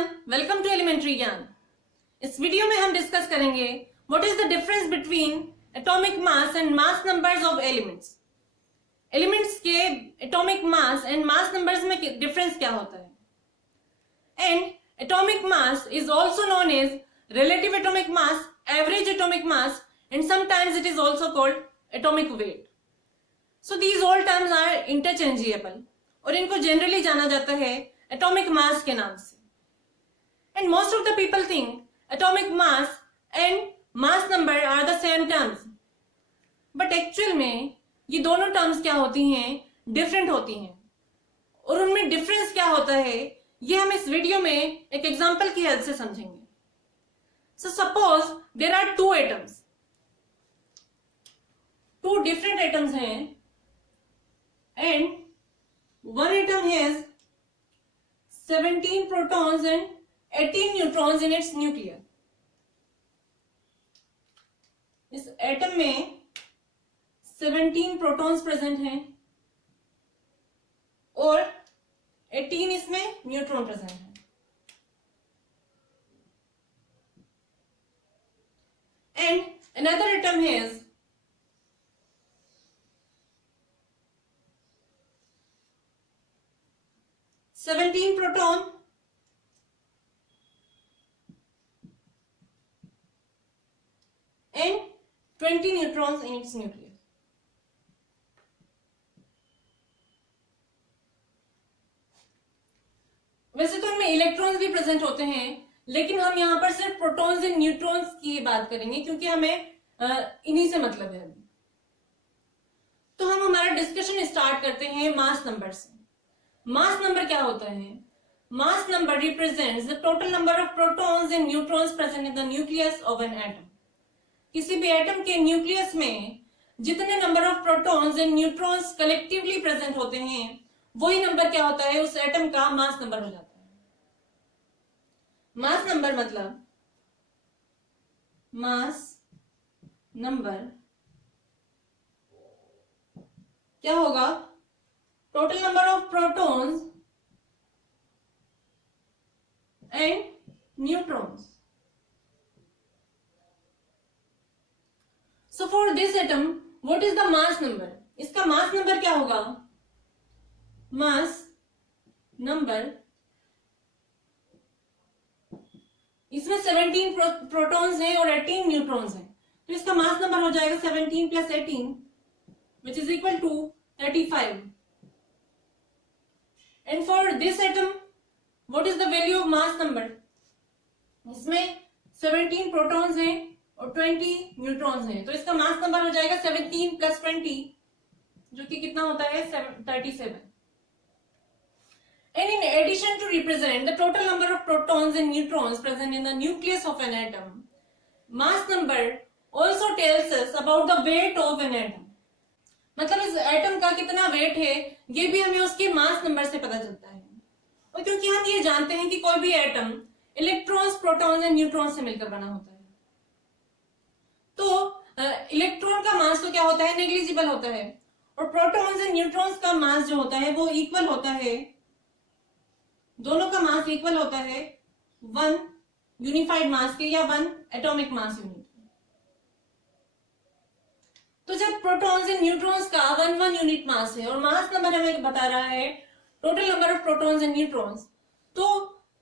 Everyone, welcome to elementary ज्ञान। इस video में हम डिस्कस करेंगे what is the difference between atomic mass and mass numbers of elements. Elements के atomic mass and mass numbers में difference क्या होता है। And atomic mass is also known as relative atomic mass, average atomic mass and sometimes it is also called atomic weight. So these all terms are interchangeable और इनको generally जाना जाता है atomic मास के नाम से। And most of the people think atomic mass and mass number are the same terms, but actual में ये दोनों टर्म्स क्या होती हैं, डिफरेंट होती हैं। और उनमें डिफरेंस क्या होता है ये हम इस वीडियो में एक एग्जांपल की हेल्प से समझेंगे। So suppose there are two atoms, two different atoms हैं and one atom has 17 protons and 18 neutrons in its nucleus. इस एटम में 17 प्रोटॉन्स प्रेजेंट हैं और 18 इसमें न्यूट्रॉन प्रेजेंट है। And another atom has 17 proton and 20 neutrons in its nucleus. वैसे तो इनमें इलेक्ट्रॉन्स भी प्रेजेंट होते हैं, लेकिन हम यहां पर सिर्फ प्रोटॉन्स एंड न्यूट्रॉन्स की बात करेंगे क्योंकि हमें इन्हीं से मतलब है अभी। तो हम हमारा डिस्कशन स्टार्ट करते हैं मास नंबर से। मास नंबर क्या होता है? Mass number represents the total number of protons and neutrons present in the nucleus of an atom. किसी भी एटम के न्यूक्लियस में जितने number of protons and neutrons collectively present होते हैं वही नंबर क्या होता है, उस एटम का मास नंबर हो जाता है। मास नंबर मतलब मास नंबर क्या होगा? Total number of protons and neutrons. So for this atom what is the mass number? इसका मास नंबर क्या होगा? मास नंबर, इसमें 17 प्रोटॉन्स हैं और 18 न्यूट्रॉन्स हैं, तो इसका मास नंबर हो जाएगा 17 plus 18 which is equal to 35। And for this atom, what is the value of mass number? इसमें 17 प्रोटॉन्स हैं और 20 न्यूट्रॉन्स हैं, तो इसका मास नंबर हो जाएगा 17 प्लस 20 जो कि कितना होता है 37। And in addition to represent the total number of protons and neutrons present in the nucleus of an atom, mass number also tells us about the weight of an atom. मतलब इस atom का कितना wait है ये भी हमें उसके मास number से पता चलता है। और क्योंकि हम ये जानते हैं कि कोई भी atom electrons, protons and neutrons से मिलकर बना होता है, तो इलेक्ट्रॉन का मास तो क्या होता है, नेग्लिजिबल होता है, और प्रोटॉन्स एंड न्यूट्रॉन्स का मास जो होता है वो इक्वल होता है, दोनों का मास इक्वल होता है 1 यूनिफाइड मास के या 1 एटॉमिक मास यूनिट। तो जब प्रोटॉन्स एंड न्यूट्रॉन्स का 1 यूनिट मास है और मास नंबर हमें बता रहा है total number of protons and neutrons, तो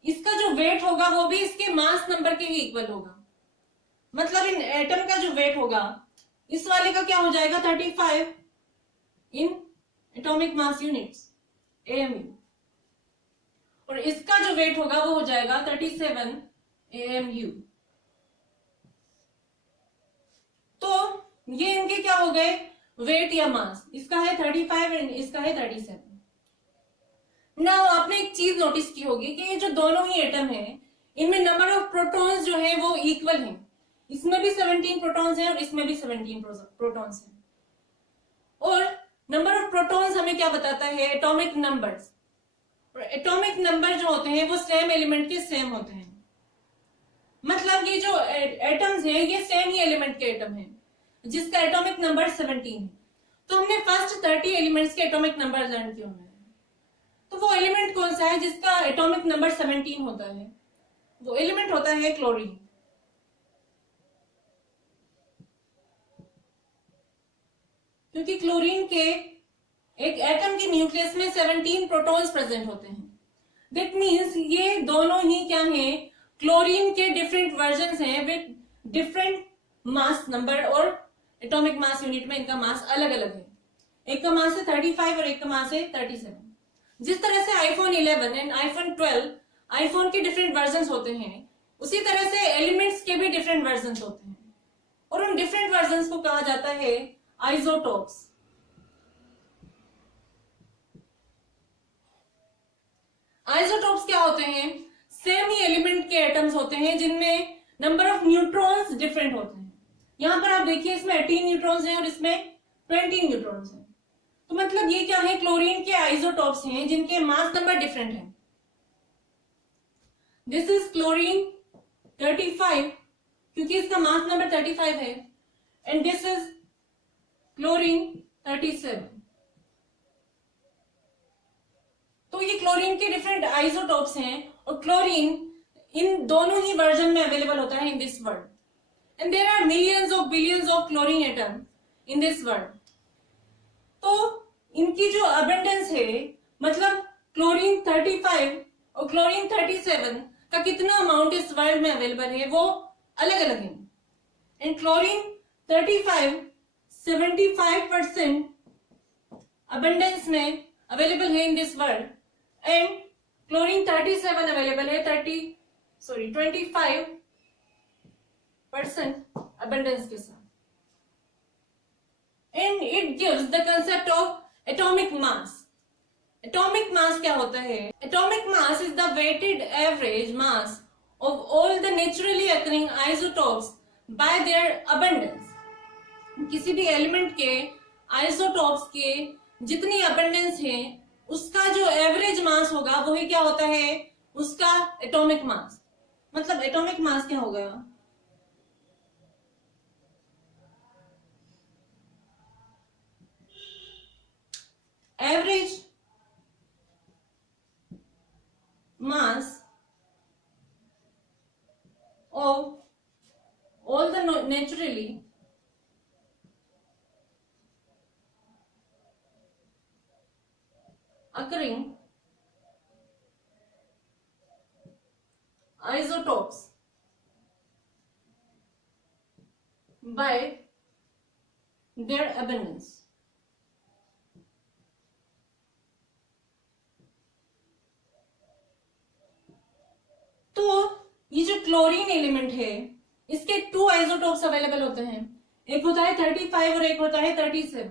इसका जो वेट होगा वो भी इसके मास नंबर के ही इक्वल होगा। मतलब इन एटम का जो वेट होगा इस वाले का क्या हो जाएगा 35 in atomic mass units AMU, और इसका जो वेट होगा वो हो जाएगा 37 AMU। तो ये इनके क्या हो गए वेट या मास, इसका है 35 एंड इसका है 37। नाउ आपने एक चीज नोटिस की होगी कि ये जो दोनों ही एटम है इनमें नंबर ऑफ प्रोटॉन्स जो है वो इक्वल हैं। इसमें भी 17 प्रोटॉन्स हैं और इसमें भी 17 प्रोटॉन्स हैं। और नंबर ऑफ प्रोटॉन्स हमें क्या बताता है, एटॉमिक नंबर्स। और एटॉमिक नंबर जो होते हैं वो सेम एलिमेंट के सेम होते हैं। मतलब ये जो एटम्स हैं ये सेम ही एलिमेंट के एटम हैं जिसका एटॉमिक नंबर 17 है। तो हमने फर्स्ट 30 एलिमेंट्स के एटॉमिक नंबर लर्न किए हुए हैं। तो वो एलिमेंट कौन सा है जिसका एटॉमिक नंबर 17 होता है? वो एलिमेंट होता है क्लोरीन। क्योंकि क्लोरीन के एक एटम के न्यूक्लियस में 17 प्रोटॉन्स प्रेजेंट होते हैं। दैट मीन्स ये दोनों ही क्या हैं, क्लोरीन के डिफरेंट वर्जन्स हैं विद डिफरेंट मास नंबर, और एटॉमिक मास यूनिट में इनका मास अलग अलग है। एक का मास है 35 और एक का मास है 37। जिस तरह से आईफोन 11 एंड आईफोन 12 आईफोन के डिफरेंट वर्जन्स होते हैं, उसी तरह से एलिमेंट्स के भी डिफरेंट वर्जन्स होते हैं, और उन डिफरेंट वर्जन्स को कहा जाता है आइसोटोप्स। आइसोटोप्स क्या होते हैं? सेम ही एलिमेंट के एटम्स होते हैं जिनमें नंबर ऑफ न्यूट्रॉन्स डिफरेंट होते हैं। यहां पर आप देखिए, इसमें 18 न्यूट्रॉन्स हैं और इसमें 20 न्यूट्रॉन्स हैं। तो मतलब ये क्या है, क्लोरीन के आइसोटोप्स हैं जिनके मास नंबर डिफरेंट है। दिस इज क्लोरीन 35 क्योंकि इसका मास नंबर 35 है, एंड दिस इज क्लोरीन 37। तो ये क्लोरीन के डिफरेंट आइसोटोप्स हैं, और क्लोरीन इन दोनों ही वर्जन में अवेलेबल होता है in this world, and there are millions of billions of chlorine atom in this world. तो इनकी जो अबंडेंस है, मतलब क्लोरीन 35 और क्लोरीन 37 का कितना अमाउंट इस वर्ल्ड में अवेलेबल है, वो अलग अलग है। एंड क्लोरीन 35 75% अबंडेंस में अवेलेबल है in this world, and chlorine 37 available है 25% अबंडेंस के साथ। And it gives the concept of atomic mass. Atomic mass क्या होता है? Atomic mass is the weighted average mass of all the naturally occurring isotopes by their abundance. किसी भी element के isotopes के जितनी अबंडेंस है, उसका जो एवरेज मास होगा वही क्या होता है, उसका एटॉमिक मास। मतलब एटॉमिक मास क्या होगा? Average mass of all the naturally occurring isotopes by their abundance। तो ये जो क्लोरीन एलिमेंट है, इसके 2 आइसोटोप्स अवेलेबल होते हैं, एक होता है 35 और एक होता है 37।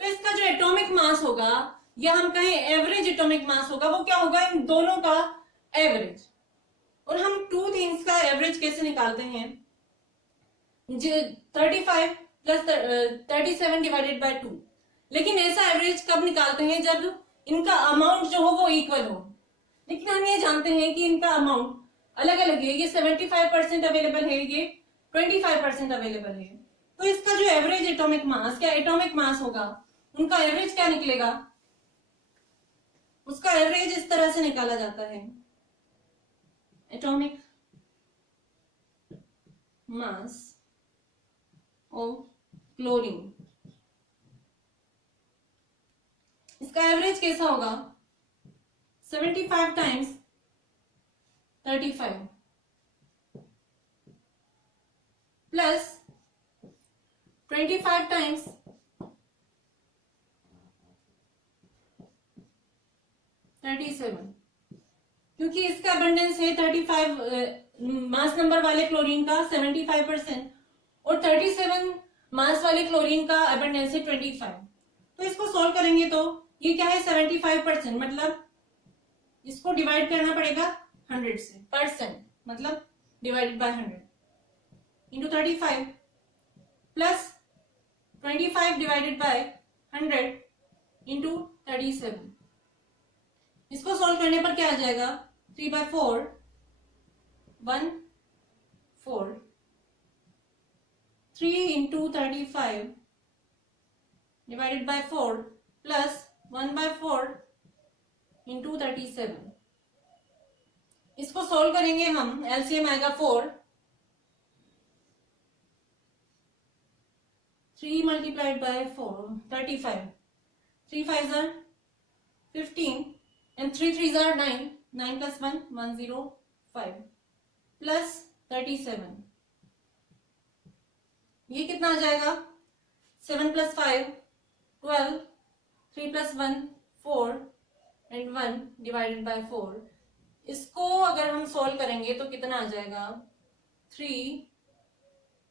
तो इसका जो एटॉमिक मास होगा, या हम कहें एवरेज एटॉमिक मास होगा, वो क्या होगा, इन दोनों का एवरेज। और हम 2 थिंग्स का एवरेज कैसे निकालते हैं? 35 प्लस 37 डिवाइडेड बाय 2। लेकिन ऐसा एवरेज कब निकालते हैं? जब इनका अमाउंट जो हो वो इक्वल हो। लेकिन हम ये जानते हैं कि इनका अमाउंट अलग अलग है, ये 75% अवेलेबल है, ये 25% अवेलेबल है। तो इसका जो एवरेज एटॉमिक मास, क्या एटॉमिक मास होगा, उनका एवरेज क्या निकलेगा? उसका एवरेज इस तरह से निकाला जाता है, एटॉमिक मास ऑफ क्लोरीन। इसका एवरेज कैसा होगा? 75 टाइम्स 35 प्लस 25 टाइम्स 37। क्योंकि इसका अबंडेंस है 35 मास नंबर वाले क्लोरीन का 75%, और 37 मास वाले क्लोरीन का अबंडेंस है 25। तो इसको सोल्व करेंगे तो ये क्या है, 75%, मतलब इसको डिवाइड करना पड़ेगा 100 से। परसेंट मतलब divided by 100 into 35 plus 25 divided by 100 into 37। इसको सॉल्व करने पर क्या आ जाएगा, 3/4 1 4 3 into 35 divided by 4 plus 1/4 into 37। इसको सोल्व करेंगे हम, एलसीएम आएगा 4, 3 multiplied by 4, 35, 3 5s are 15 and 3 3s are 9, 9 plus 1, 105 plus 37, ये कितना आ जाएगा, 7 plus 5, 12, 3 plus 1, 4 and 1 divided by 4. इसको अगर हम सोल्व करेंगे तो कितना आ जाएगा, 3,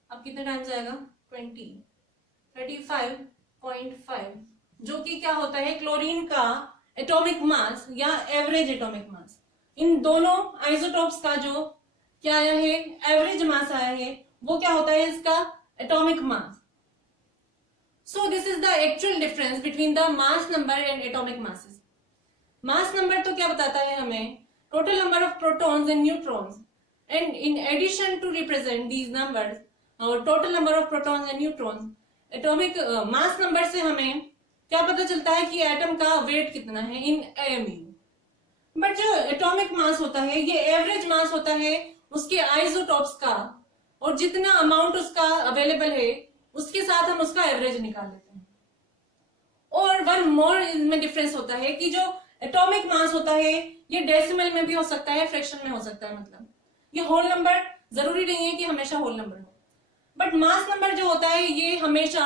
अब कितने टाइम्स आएगा, 20, 35.5, जो कि क्या होता है, क्लोरीन का एटॉमिक मास या एवरेज एटॉमिक मास। इन दोनों आइसोटोप्स का जो क्या आया है, एवरेज मास आया है, वो क्या होता है, इसका atomic mass. So this is the actual difference between the mass number and atomic masses. Mass number तो क्या बताता है हमें, total number of protons and neutrons, and in addition to represent these numbers और total number of protons and neutrons, atomic mass number से हमें क्या पता चलता है कि एटम का वेट कितना है इन एमयू। बट जो एटॉमिक मास होता है ये एवरेज मास होता है उसके आइसोटॉप्स का, और जितना अमाउंट उसका अवेलेबल है उसके साथ हम उसका एवरेज निकाल लेते हैं। और वन मोर इनमें डिफरेंस होता है कि जो एटॉमिक मास होता है ये डेसिमल में भी हो सकता है, फ्रैक्शन में हो सकता है, मतलब ये होल नंबर जरूरी नहीं है कि हमेशा होल नंबर हो, बट मास नंबर जो होता है ये हमेशा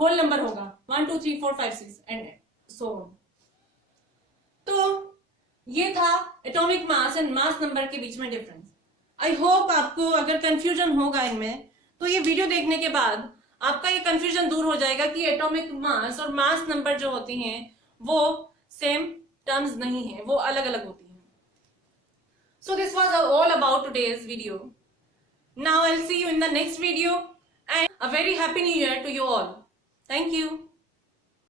होल नंबर होगा, 1 2 3 4 5 6 एंड सो ऑन। तो ये था atomic mass and mass number के बीच में डिफरेंस। आई होप आपको अगर कंफ्यूजन होगा इनमें तो ये वीडियो देखने के बाद आपका ये कंफ्यूजन दूर हो जाएगा कि एटॉमिक मास और मास नंबर जो होती हैं वो सेम टर्म्स नहीं है, वो अलग अलग होती हैं। So this was all about today's video. Now I'll see you in the next video and a very happy new year to you all. Thank you.